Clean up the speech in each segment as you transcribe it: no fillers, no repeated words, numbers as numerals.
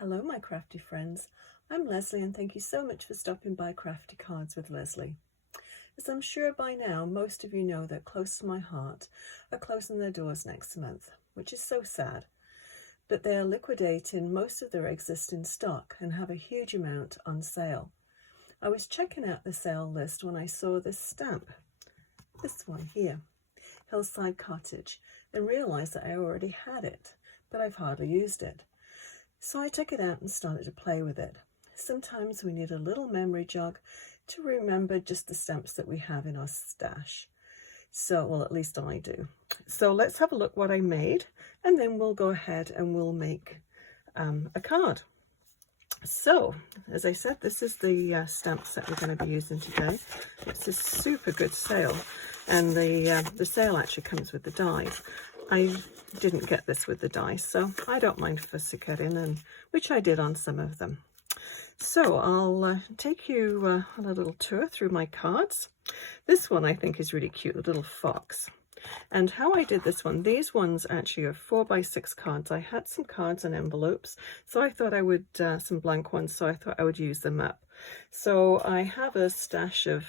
Hello my crafty friends, I'm Leslie and thank you so much for stopping by Crafty Cards with Leslie. As I'm sure by now most of you know that close to my heart are closing their doors next month, which is so sad. But they are liquidating most of their existing stock and have a huge amount on sale. I was checking out the sale list when I saw this stamp, this one here, Hillside Cottage, and realised that I already had it, but I've hardly used it. So I took it out and started to play with it. Sometimes we need a little memory jog to remember just the stamps that we have in our stash. So, well, at least I do. So let's have a look what I made, and then we'll go ahead and we'll make a card. So, as I said, this is the stamp set we're going to be using today. It's a super good sale, and the sale actually comes with the dies. I didn't get this with the dies, so I don't mind fussicutting, and which I did on some of them. So I'll take you on a little tour through my cards. This one I think is really cute, the little fox. And how I did this one, these ones actually are 4x6 cards. I had some cards and envelopes, so I thought I would, some blank ones, so I thought I would use them up. So I have a stash of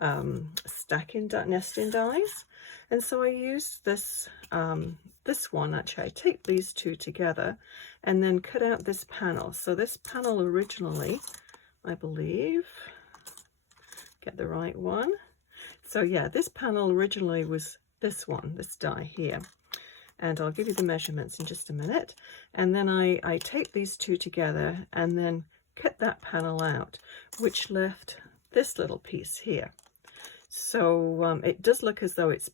nesting dies, and so I used this this one. Actually, I taped these two together and then cut out this panel. So this panel originally, I believe, get the right one. So yeah, this panel originally was this one, this die here, and I'll give you the measurements in just a minute. And then I taped these two together and then cut that panel out, which left this little piece here. So it does look as though it's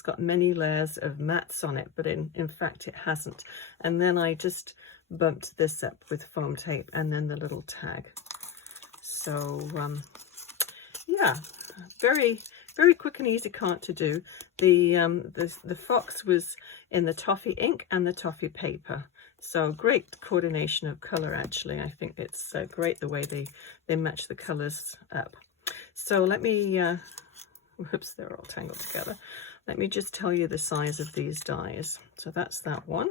got many layers of mats on it, but in fact it hasn't. And then I just bumped this up with foam tape and then the little tag. So yeah, very quick and easy card to do. The fox was in the toffee ink and the toffee paper. So great coordination of color, actually. I think it's great the way they match the colors up. So let me whoops, they're all tangled together. Let me just tell you the size of these dies. So that's that one.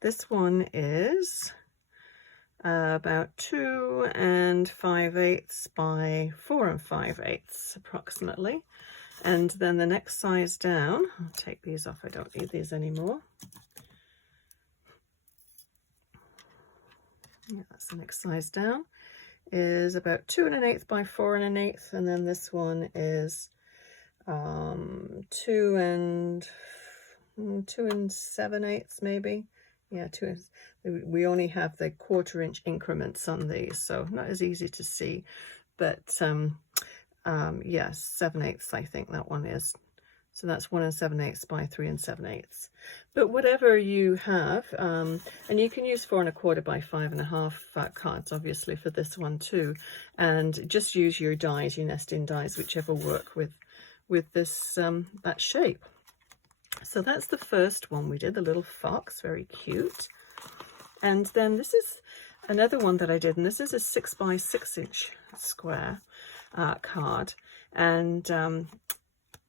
This one is about 2 5/8 by 4 5/8 approximately. And then the next size down, I'll take these off, I don't need these anymore. Yeah, that's the next size down, is about 2 1/8 by 4 1/8, and then this one is 2 7/8 maybe. Yeah, we only have the 1/4 inch increments on these, so not as easy to see, but yeah, 7/8 I think that one is. So that's 1 7/8 by 3 7/8. But whatever you have, and you can use 4 1/4 by 5 1/2 cards, obviously, for this one too. And just use your dies, your nesting dies, whichever work with this that shape. So that's the first one we did, the little fox, very cute. And then this is another one that I did, and this is a 6 by 6 inch square card. And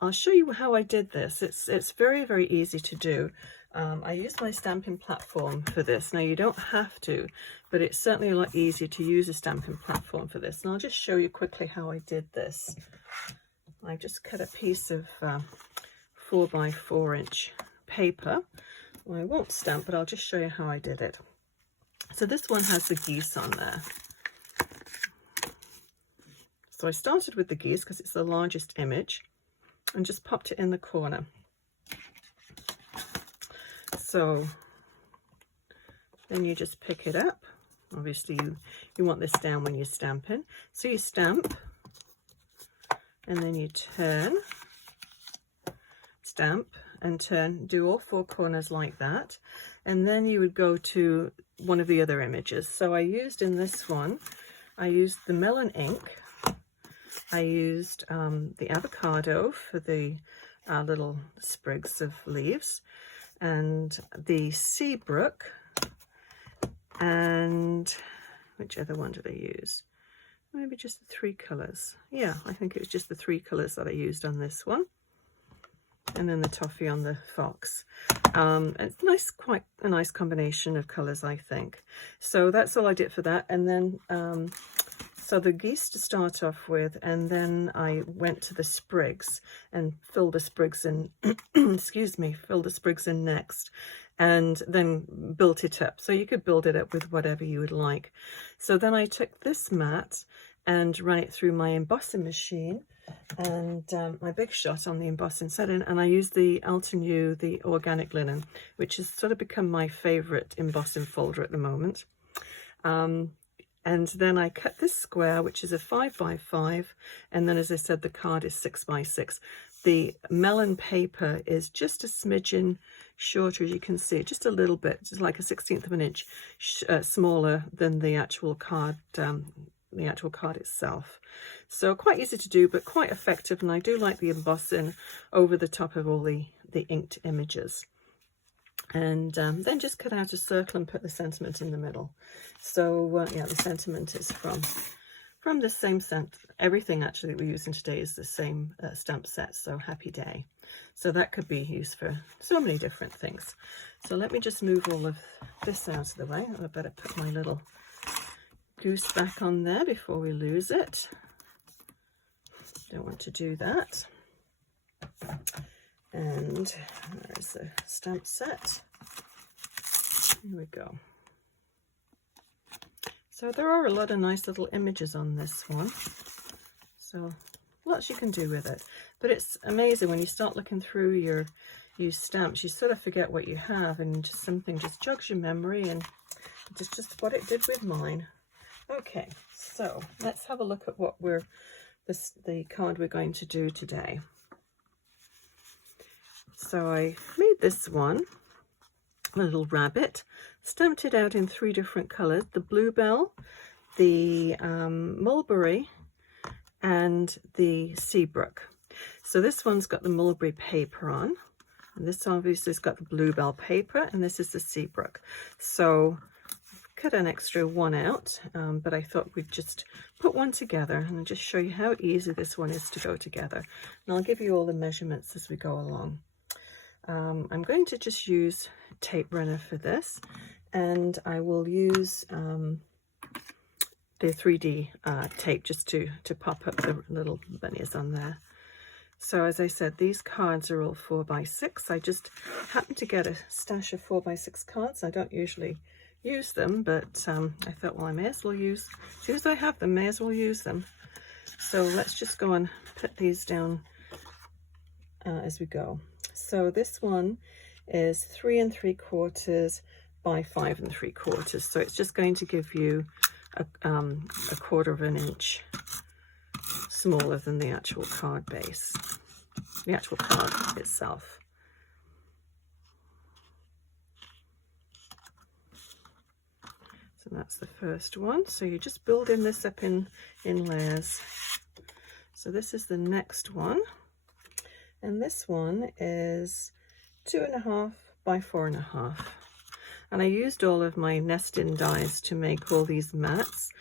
I'll show you how I did this. It's very easy to do. I used my stamping platform for this. Now you don't have to, but it's certainly a lot easier to use a stamping platform for this. And I'll just show you quickly how I did this. I just cut a piece of 4 by 4 inch paper. Well, I won't stamp, but I'll just show you how I did it. So this one has the geese on there. So I started with the geese because it's the largest image, and just popped it in the corner. So then you just pick it up. Obviously you want this down when you're stamping. So you stamp, and then you turn, stamp and turn, do all 4 corners like that. And then you would go to one of the other images. So I used in this one, I used the melon ink. I used the avocado for the little sprigs of leaves, and the Seabrook, and which other one did I use? Maybe just the 3 colours. Yeah, I think it was just the 3 colours that I used on this one. and then the toffee on the fox. It's nice, quite a nice combination of colours, I think. So that's all I did for that. And then so the geese to start off with, and then I went to the sprigs and filled the sprigs in, excuse me, filled the sprigs in next, and then built it up. So you could build it up with whatever you would like. So then I took this mat and ran it through my embossing machine and my Big Shot on the embossing setting, and I used the Alton U, the organic linen, which has sort of become my favourite embossing folder at the moment. And then I cut this square, which is a 5 by 5, and then, as I said, the card is 6 by 6. The melon paper is just a smidgen shorter, as you can see, just a little bit, just like a 1/16 of an inch smaller than the actual card itself. So quite easy to do, but quite effective, and I do like the embossing over the top of all the inked images. And then just cut out a circle and put the sentiment in the middle. So yeah, the sentiment is from the same everything actually we're using today is the same stamp set, so Happy Day. So that could be used for so many different things. So let me just move all of this out of the way. I better put my little goose back on there before we lose it. Don't want to do that. And there's the stamp set. Here we go. So there are a lot of nice little images on this one. So lots you can do with it. But it's amazing when you start looking through your used stamps, you sort of forget what you have, and just something just jogs your memory, and it's just what it did with mine. Okay, so let's have a look at what the card we're going to do today. So I made this one, a little rabbit, stamped it out in 3 different colours, the Bluebell, the Mulberry, and the Seabrook. So this one's got the Mulberry paper on, and this obviously has got the Bluebell paper, and this is the Seabrook. So cut an extra one out, but I thought we'd just put one together and just show you how easy this one is to go together. And I'll give you all the measurements as we go along. I'm going to just use tape runner for this, and I will use the 3D tape just to pop up the little bunnies on there. So as I said, these cards are all 4 by 6. I just happened to get a stash of 4 by 6 cards. I don't usually use them, but I thought, well, I may as well use, as soon as I have them, may as well use them. So let's just go and put these down as we go. So this one is 3 3/4 by 5 3/4. So it's just going to give you a 1/4 of an inch smaller than the actual card base, the actual card itself. So that's the first one. So you're just building this up in layers. So this is the next one. And this one is 2.5 by 4.5. And I used all of my nesting dies to make all these mats,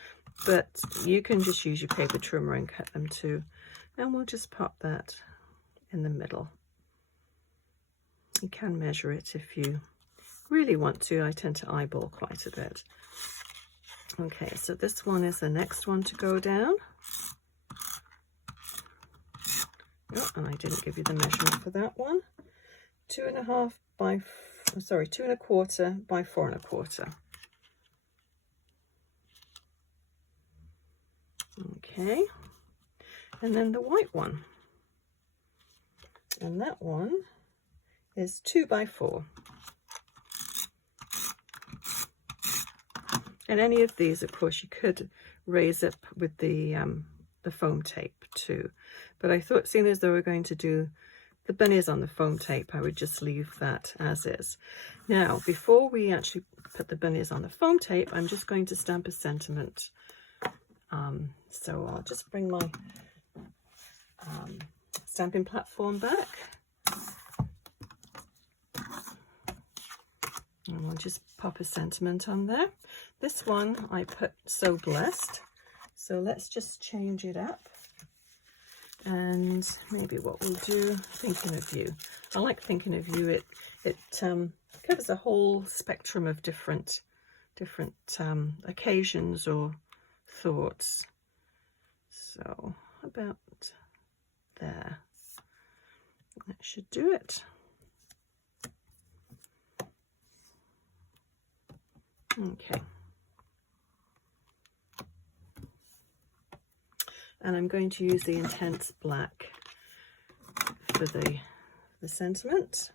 but you can just use your paper trimmer and cut them too. And we'll just pop that in the middle. You can measure it if you really want to. I tend to eyeball quite a bit. Okay, so this one is the next one to go down. Oh, and I didn't give you the measurement for that one. 2.5 by, sorry, 2 1/4 by 4 1/4. Okay, and then the white one, and that one is 2 by 4. And any of these, of course, you could raise up with the foam tape too. But I thought, seeing as though we're going to do the bunnies on the foam tape, I would just leave that as is. Now, before we actually put the bunnies on the foam tape, I'm just going to stamp a sentiment. So I'll just bring my stamping platform back. And we'll just pop a sentiment on there. This one I put So Blessed. So let's just change it up. And maybe what we'll do, thinking of you. I like thinking of you. It covers a whole spectrum of different occasions or thoughts. So about there. That should do it. Okay. And I'm going to use the intense black for the sentiment.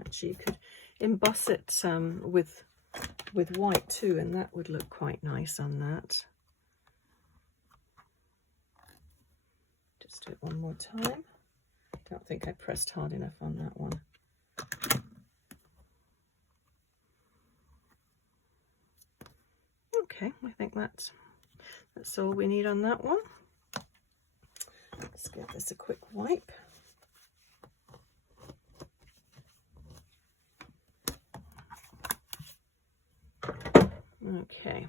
Actually, you could emboss it with white too, and that would look quite nice on that. Just do it one more time. I don't think I pressed hard enough on that one. Okay, I think that's all we need on that one. Let's give this a quick wipe. Okay,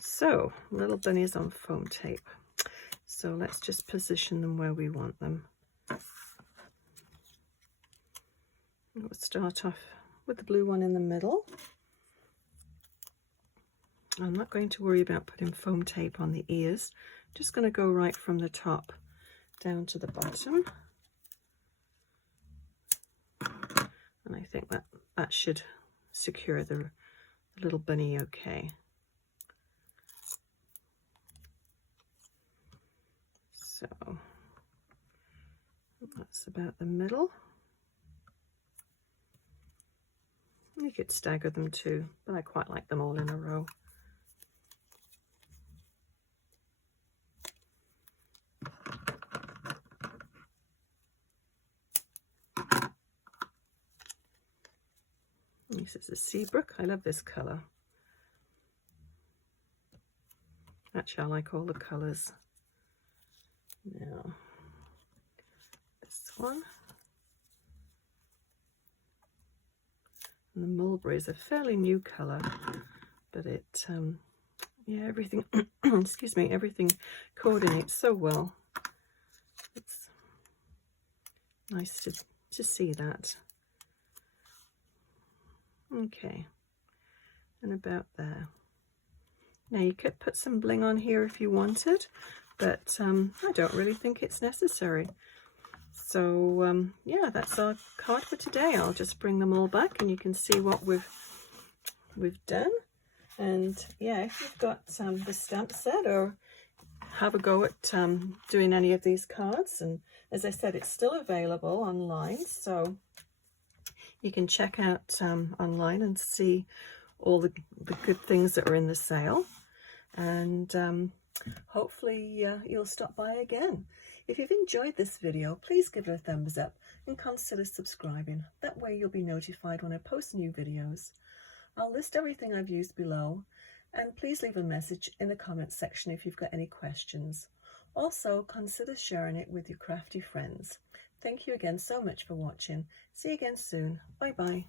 so little bunnies on foam tape. So let's just position them where we want them. We'll start off with the blue one in the middle. I'm not going to worry about putting foam tape on the ears. Just going to go right from the top down to the bottom. And I think that should secure the little bunny okay. So that's about the middle. You could stagger them too, but I quite like them all in a row. This is a Seabrook. I love this colour. Actually, I like all the colours. Now, this one. And the Mulberry is a fairly new colour, but it, yeah, everything, excuse me, everything coordinates so well. It's nice to see that. Okay, and about there. Now you could put some bling on here if you wanted, but I don't really think it's necessary. So yeah, that's our card for today. I'll just bring them all back and you can see what we've done. And yeah, if you've got the stamp set or have a go at doing any of these cards, and as I said, it's still available online, so you can check out online and see all the good things that are in the sale. And hopefully you'll stop by again. If you've enjoyed this video, please give it a thumbs up and consider subscribing. That way you'll be notified when I post new videos. I'll list everything I've used below, and please leave a message in the comments section if you've got any questions. Also, consider sharing it with your crafty friends. Thank you again so much for watching. See you again soon. Bye bye.